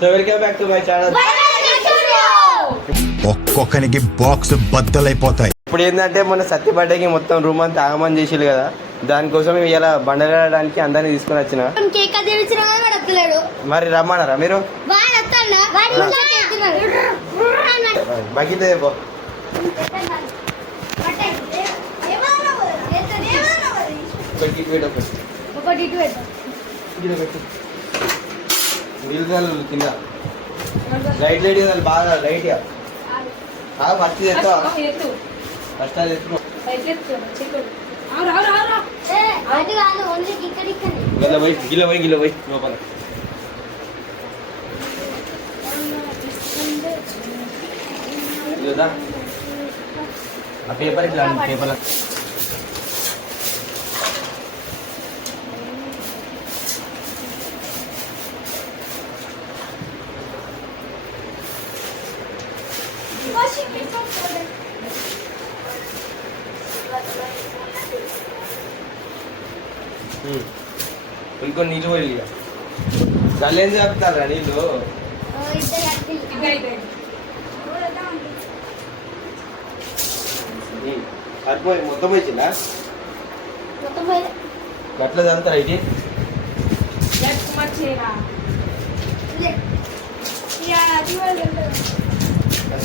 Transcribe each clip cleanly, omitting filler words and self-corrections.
So welcome back to my channel. ఒక్కొక్కనికి box బద్దలైపోతాయి. ఇప్పుడు ఏంటంటే మన సత్య బర్త్డేకి మొత్తం రూమ్ అంతా ఆగమని చేసిరు కదా, దానికోసం ఇలా బండలాడడానికి అందరినీ తీసుకుని వచ్చిన. మరి రమ్మన్నారా మీరు? బగితే కింద లైట్ లైట్ బాగా లైట్ ఫస్ట్ ఎత్తు ఫస్ట్ అది ఎత్తు గిల్ల పోయి లోపల ఆ పేపర్ ఇట్లా పేపర్ ఇంకో నీళ్ళు పోయి దాన్ని ఏం చెప్తారా నీళ్ళు సరిపోయి మొత్తం వచ్చిందా గట్ల అంతా ఇది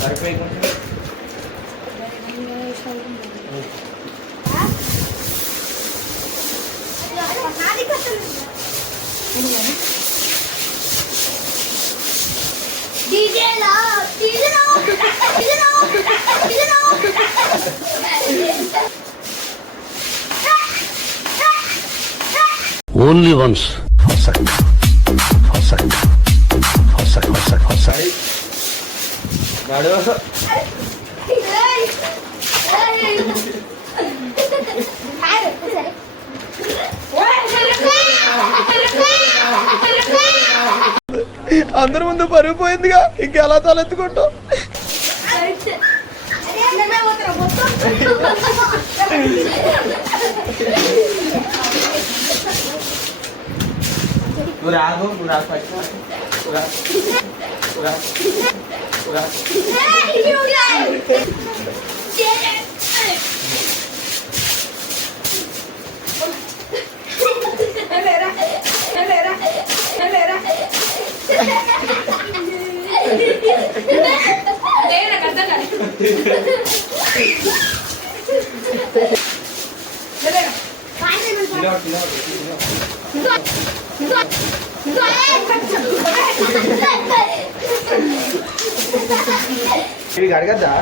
సరిపోయి ఓన్లీ వన్స్ అందరి ముందు పరుగు పోయిందిగా, ఇంకెలా తలెత్తుకుంటావు? రాగు ఇవి అడగద్దా?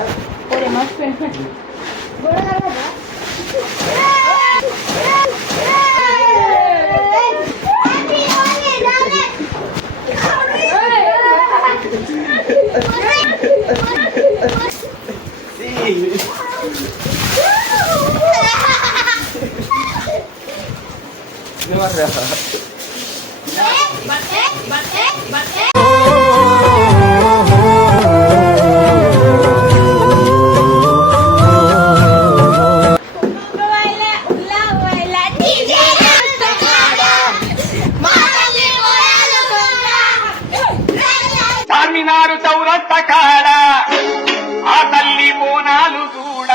చార్మినారు చౌరస్తా కాడ ఆ తల్లి బోనాలు చూడ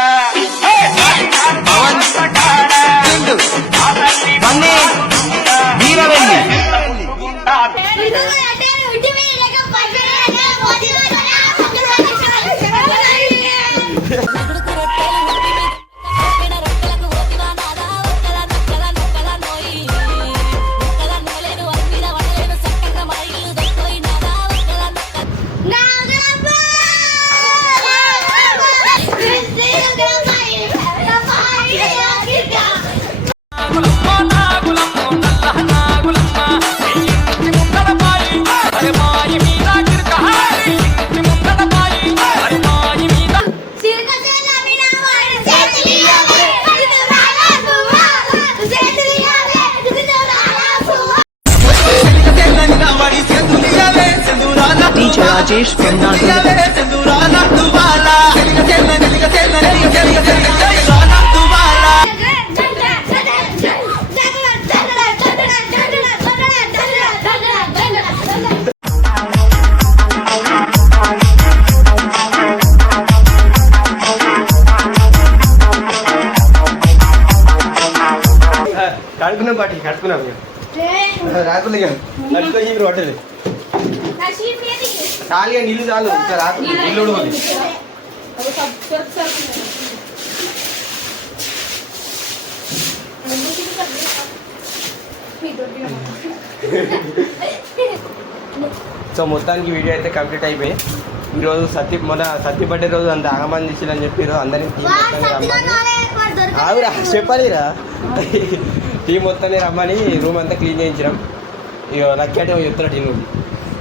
राजेश పాటి కట్టుకున్నాం ఇక రాకుండా ఇక కట్టుకొని మీరు హోటల్ చాలుగా నీళ్ళు చాలు ఇంకా రాకుండా నీళ్ళు ఉడవాలి సో మొత్తానికి వీడియో అయితే కంప్లీట్ అయిపోయి ఈరోజు మొన్న సత్య బర్త్డే రోజు అంత ఆగమని చేసిరని చెప్పారు అందరినీ ఆవిరా చెప్పాలిరా టీం మొత్తాన్ని రమ్మని రూమ్ అంతా క్లీన్ చేయించడం ఇక లక్కీ అంటే చెప్తాడు టీం నుండి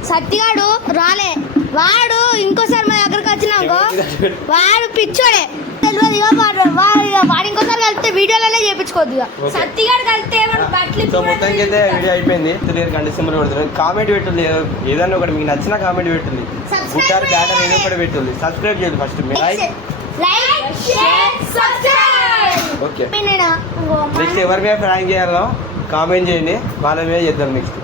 సత్తిగాడు రాలే వాడు ఇంకోసారి మా దగ్గరకు వచ్చినాకో వాడు పిచ్చోడే తెలియదు ఇక వాడు ఇంకోసారి కలిపితే వీడియోలలో చేయించుకోవద్దు ఇక సత్తిగాడు కలిపితే సో మొత్తానికి అయితే వీడియో అయిపోయింది తెలియదు కండిషన్ పెడుతుంది కామెంట్ పెట్టండి ఏదన్నా ఒకటి మీకు నచ్చిన కామెంట్ పెట్టండి గుట్టారు బ్యాటర్ ఏదో ఒకటి పెట్టండి సబ్స్క్రైబ్ చేయండి ఫస్ట్ ఓకే నెక్స్ట్ ఎవరి మీద ప్రాంక్ చేయాలో కామెంట్ చేయండి వాళ్ళ మీద చేద్దాం నెక్స్ట్